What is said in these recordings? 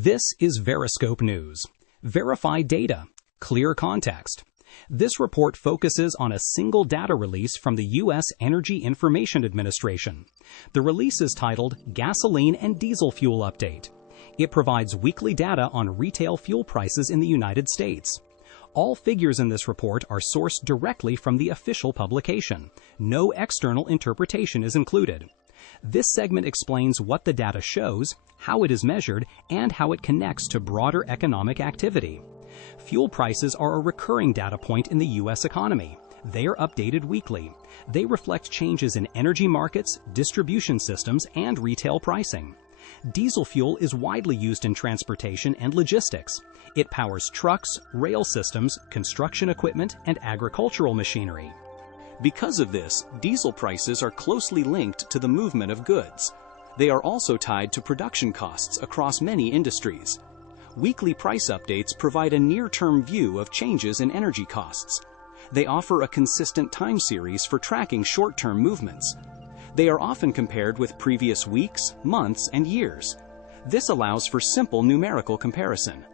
This is Veriscope News. Verify data, clear context. This report focuses on a single data release from the U.S. Energy Information Administration. The release is titled Gasoline and Diesel Fuel Update. It provides weekly data on retail fuel prices in the United States. All figures in this report are sourced directly from the official publication. No external interpretation is included. This segment explains what the data shows, how it is measured, and how it connects to broader economic activity. Fuel prices are a recurring data point in the U.S. economy. They are updated weekly. They reflect changes in energy markets, distribution systems, and retail pricing. Diesel fuel is widely used in transportation and logistics. It powers trucks, rail systems, construction equipment, and agricultural machinery. Because of this, diesel prices are closely linked to the movement of goods. They are also tied to production costs across many industries. Weekly price updates provide a near-term view of changes in energy costs. They offer a consistent time series for tracking short-term movements. They are often compared with previous weeks, months, and years. This allows for simple numerical comparison.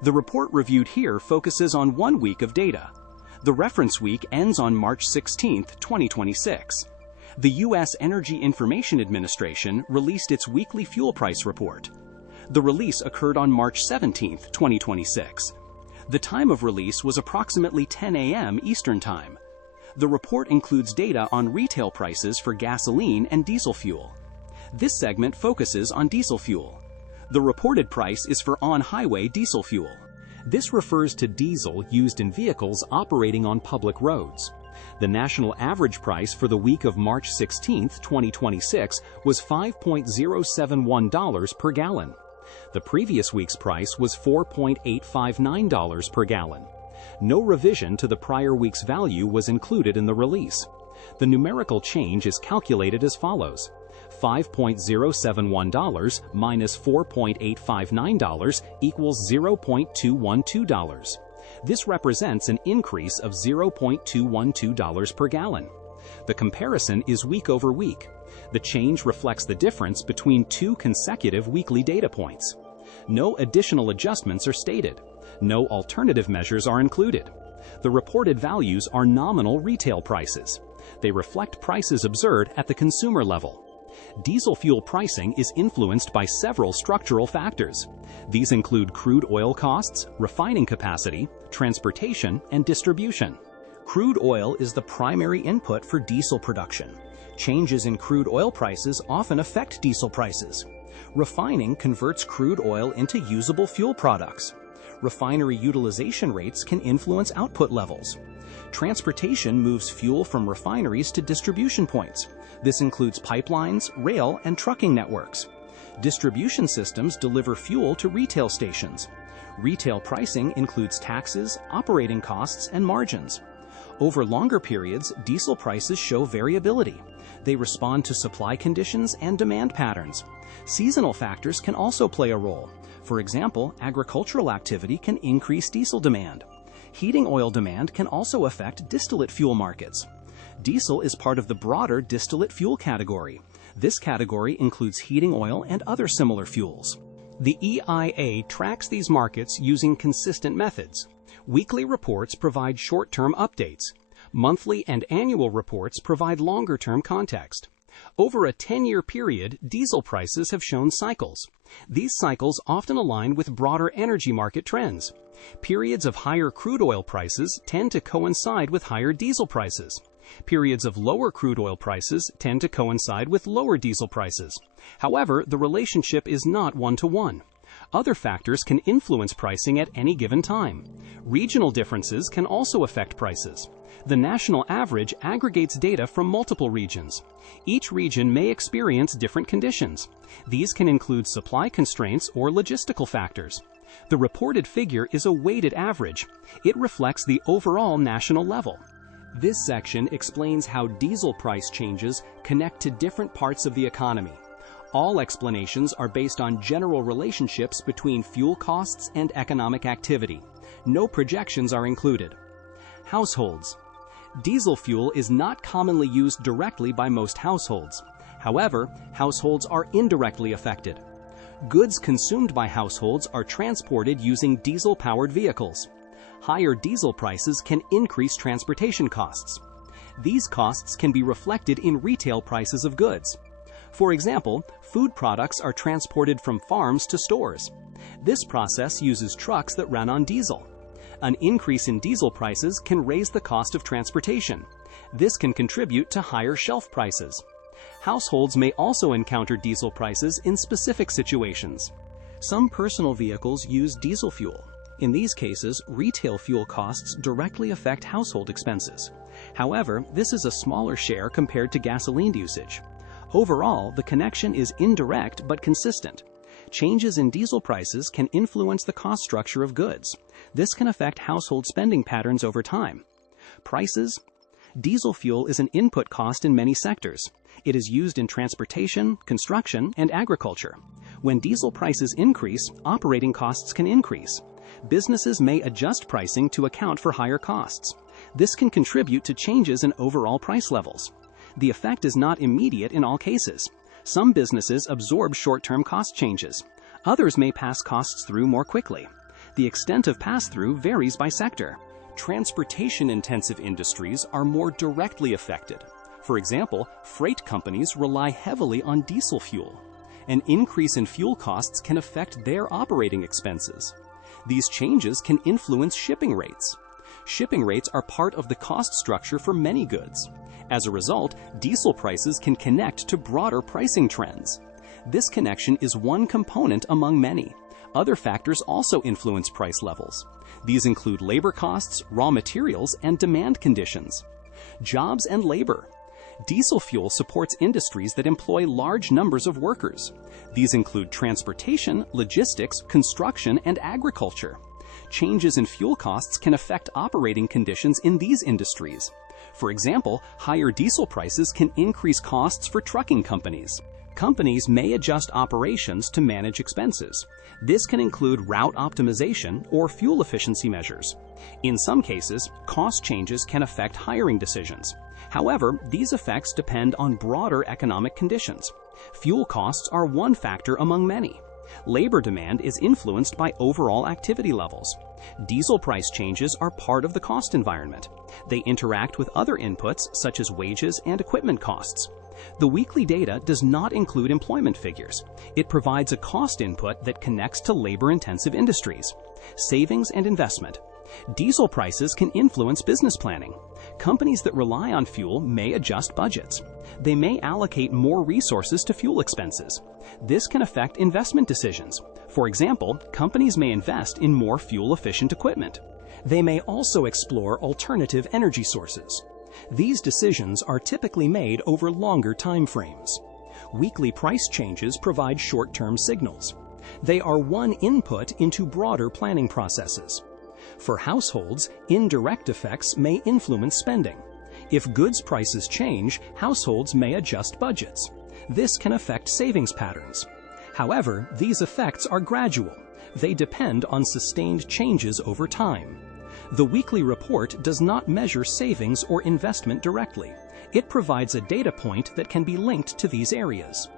The report reviewed here focuses on 1 week of data. The reference week ends on March 16, 2026. The U.S. Energy Information Administration released its weekly fuel price report. The release occurred on March 17, 2026. The time of release was approximately 10 a.m. Eastern Time. The report includes data on retail prices for gasoline and diesel fuel. This segment focuses on diesel fuel. The reported price is for on-highway diesel fuel. This refers to diesel used in vehicles operating on public roads. The national average price for the week of March 16, 2026 was $5.071 per gallon. The previous week's price was $4.859 per gallon. No revision to the prior week's value was included in the release. The numerical change is calculated as follows: $5.071 minus $4.859 equals $0.212. This represents an increase of $0.212 per gallon. The comparison is week over week. The change reflects the difference between two consecutive weekly data points. No additional adjustments are stated. No alternative measures are included. The reported values are nominal retail prices. They reflect prices observed at the consumer level. Diesel fuel pricing is influenced by several structural factors. These include crude oil costs, refining capacity, transportation, and distribution. Crude oil is the primary input for diesel production. Changes in crude oil prices often affect diesel prices. Refining converts crude oil into usable fuel products. Refinery utilization rates can influence output levels. Transportation moves fuel from refineries to distribution points. This includes pipelines, rail, and trucking networks. Distribution systems deliver fuel to retail stations. Retail pricing includes taxes, operating costs, and margins. Over longer periods, diesel prices show variability. They respond to supply conditions and demand patterns. Seasonal factors can also play a role. For example, agricultural activity can increase diesel demand. Heating oil demand can also affect distillate fuel markets. Diesel is part of the broader distillate fuel category. This category includes heating oil and other similar fuels. The EIA tracks these markets using consistent methods. Weekly reports provide short-term updates. Monthly and annual reports provide longer-term context. Over a 10-year period, diesel prices have shown cycles. These cycles often align with broader energy market trends. Periods of higher crude oil prices tend to coincide with higher diesel prices. Periods of lower crude oil prices tend to coincide with lower diesel prices. However, the relationship is not one-to-one. Other factors can influence pricing at any given time. Regional differences can also affect prices. The national average aggregates data from multiple regions. Each region may experience different conditions. These can include supply constraints or logistical factors. The reported figure is a weighted average. It reflects the overall national level. This section explains how diesel price changes connect to different parts of the economy. All explanations are based on general relationships between fuel costs and economic activity. No projections are included. Households. Diesel fuel is not commonly used directly by most households. However, households are indirectly affected. Goods consumed by households are transported using diesel-powered vehicles. Higher diesel prices can increase transportation costs. These costs can be reflected in retail prices of goods. For example, food products are transported from farms to stores. This process uses trucks that run on diesel. An increase in diesel prices can raise the cost of transportation. This can contribute to higher shelf prices. Households may also encounter diesel prices in specific situations. Some personal vehicles use diesel fuel. In these cases, retail fuel costs directly affect household expenses. However, this is a smaller share compared to gasoline usage. Overall, the connection is indirect but consistent. Changes in diesel prices can influence the cost structure of goods. This can affect household spending patterns over time. Prices. Diesel fuel is an input cost in many sectors. It is used in transportation, construction, and agriculture. When diesel prices increase, operating costs can increase. Businesses may adjust pricing to account for higher costs. This can contribute to changes in overall price levels. The effect is not immediate in all cases. Some businesses absorb short-term cost changes. Others may pass costs through more quickly. The extent of pass-through varies by sector. Transportation-intensive industries are more directly affected. For example, freight companies rely heavily on diesel fuel. An increase in fuel costs can affect their operating expenses. These changes can influence shipping rates. Shipping rates are part of the cost structure for many goods. As a result, diesel prices can connect to broader pricing trends. This connection is one component among many. Other factors also influence price levels. These include labor costs, raw materials, and demand conditions. Jobs and labor. Diesel fuel supports industries that employ large numbers of workers. These include transportation, logistics, construction, and agriculture. Changes in fuel costs can affect operating conditions in these industries. For example, higher diesel prices can increase costs for trucking companies. Companies may adjust operations to manage expenses. This can include route optimization or fuel efficiency measures. In some cases, cost changes can affect hiring decisions. However, these effects depend on broader economic conditions. Fuel costs are one factor among many. Labor demand is influenced by overall activity levels. Diesel price changes are part of the cost environment. They interact with other inputs such as wages and equipment costs. The weekly data does not include employment figures. It provides a cost input that connects to labor-intensive industries. Savings and investment. Diesel prices can influence business planning. Companies that rely on fuel may adjust budgets. They may allocate more resources to fuel expenses. This can affect investment decisions. For example, companies may invest in more fuel-efficient equipment. They may also explore alternative energy sources. These decisions are typically made over longer time frames. Weekly price changes provide short-term signals. They are one input into broader planning processes. For households, indirect effects may influence spending. If goods prices change, households may adjust budgets. This can affect savings patterns. However, these effects are gradual. They depend on sustained changes over time. The weekly report does not measure savings or investment directly. It provides a data point that can be linked to these areas.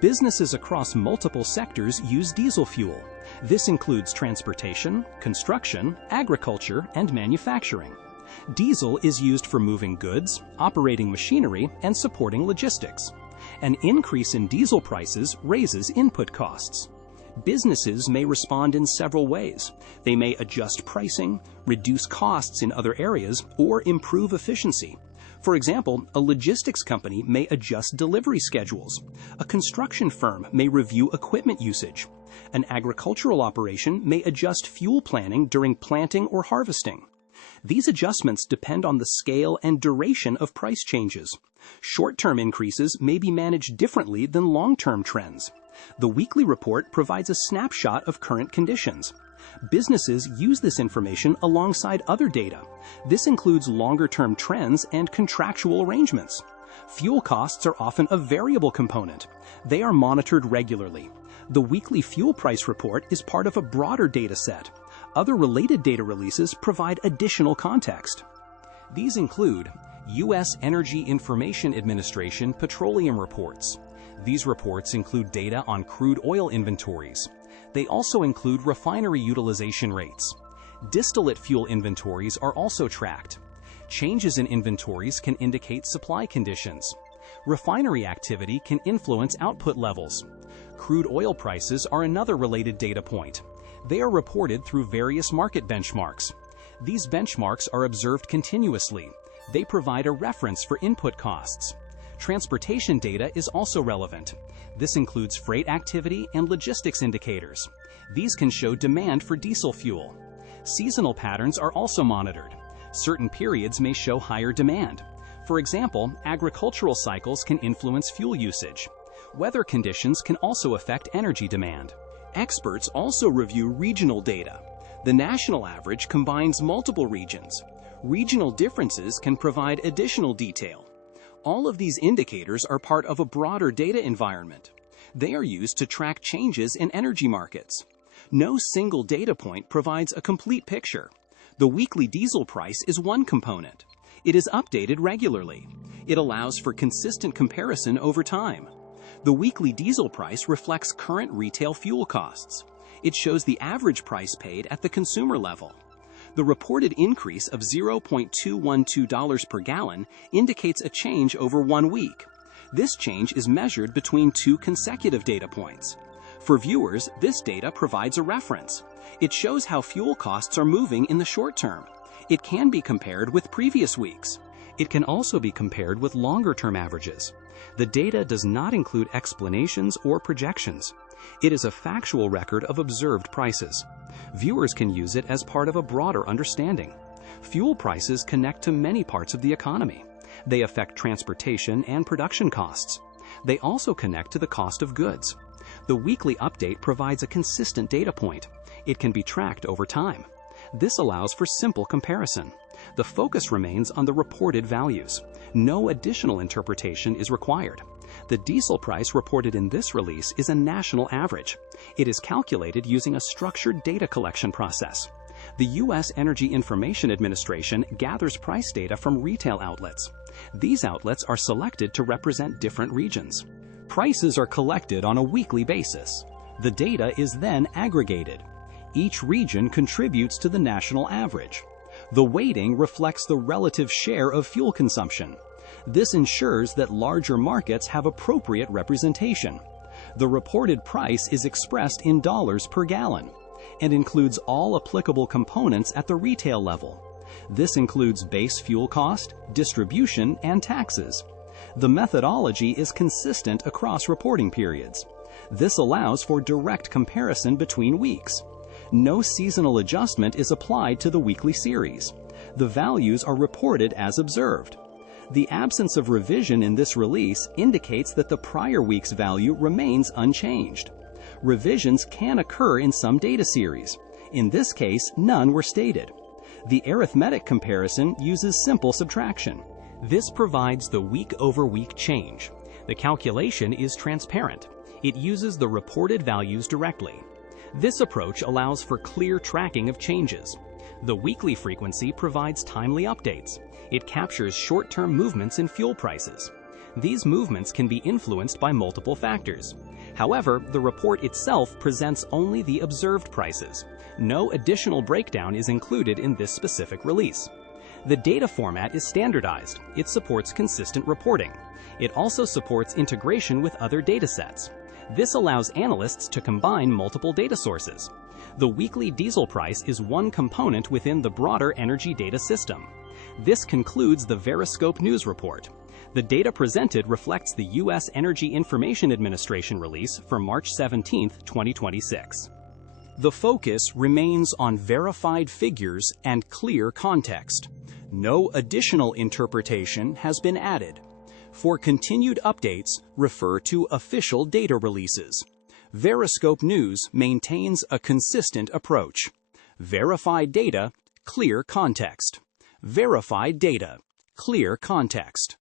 Businesses across multiple sectors use diesel fuel. This includes transportation, construction, agriculture, and manufacturing. Diesel is used for moving goods, operating machinery, and supporting logistics. An increase in diesel prices raises input costs. Businesses may respond in several ways. They may adjust pricing, reduce costs in other areas, or improve efficiency. For example, a logistics company may adjust delivery schedules. A construction firm may review equipment usage. An agricultural operation may adjust fuel planning during planting or harvesting. These adjustments depend on the scale and duration of price changes. Short-term increases may be managed differently than long-term trends. The weekly report provides a snapshot of current conditions. Businesses use this information alongside other data. This includes longer-term trends and contractual arrangements. Fuel costs are often a variable component. They are monitored regularly. The weekly fuel price report is part of a broader data set. Other related data releases provide additional context. These include U.S. Energy Information Administration petroleum reports. These reports include data on crude oil inventories. They also include refinery utilization rates. Distillate fuel inventories are also tracked. Changes in inventories can indicate supply conditions. Refinery activity can influence output levels. Crude oil prices are another related data point. They are reported through various market benchmarks. These benchmarks are observed continuously. They provide a reference for input costs. Transportation data is also relevant. This includes freight activity and logistics indicators. These can show demand for diesel fuel. Seasonal patterns are also monitored. Certain periods may show higher demand. For example, agricultural cycles can influence fuel usage. Weather conditions can also affect energy demand. Experts also review regional data. The national average combines multiple regions. Regional differences can provide additional detail. All of these indicators are part of a broader data environment. They are used to track changes in energy markets. No single data point provides a complete picture. The weekly diesel price is one component. It is updated regularly. It allows for consistent comparison over time. The weekly diesel price reflects current retail fuel costs. It shows the average price paid at the consumer level. The reported increase of $0.212 per gallon indicates a change over 1 week. This change is measured between 2 consecutive data points. For viewers, this data provides a reference. It shows how fuel costs are moving in the short term. It can be compared with previous weeks. It can also be compared with longer-term averages. The data does not include explanations or projections. It is a factual record of observed prices. Viewers can use it as part of a broader understanding. Fuel prices connect to many parts of the economy. They affect transportation and production costs. They also connect to the cost of goods. The weekly update provides a consistent data point. It can be tracked over time. This allows for simple comparison. The focus remains on the reported values. No additional interpretation is required. The diesel price reported in this release is a national average. It is calculated using a structured data collection process. The U.S. Energy Information Administration gathers price data from retail outlets. These outlets are selected to represent different regions. Prices are collected on a weekly basis. The data is then aggregated. Each region contributes to the national average. The weighting reflects the relative share of fuel consumption. This ensures that larger markets have appropriate representation. The reported price is expressed in dollars per gallon and includes all applicable components at the retail level. This includes base fuel cost, distribution, and taxes. The methodology is consistent across reporting periods. This allows for direct comparison between weeks. No seasonal adjustment is applied to the weekly series. The values are reported as observed. The absence of revision in this release indicates that the prior week's value remains unchanged. Revisions can occur in some data series. In this case, none were stated. The arithmetic comparison uses simple subtraction. This provides the week-over-week change. The calculation is transparent. It uses the reported values directly. This approach allows for clear tracking of changes. The weekly frequency provides timely updates. It captures short-term movements in fuel prices. These movements can be influenced by multiple factors. However, the report itself presents only the observed prices. No additional breakdown is included in this specific release. The data format is standardized. It supports consistent reporting. It also supports integration with other datasets. This allows analysts to combine multiple data sources. The weekly diesel price is one component within the broader energy data system. This concludes the Veriscope News Report. The data presented reflects the U.S. Energy Information Administration release for March 17, 2026. The focus remains on verified figures and clear context. No additional interpretation has been added. For continued updates, refer to official data releases. Veriscope News maintains a consistent approach. Verified data, clear context. Verified data, clear context.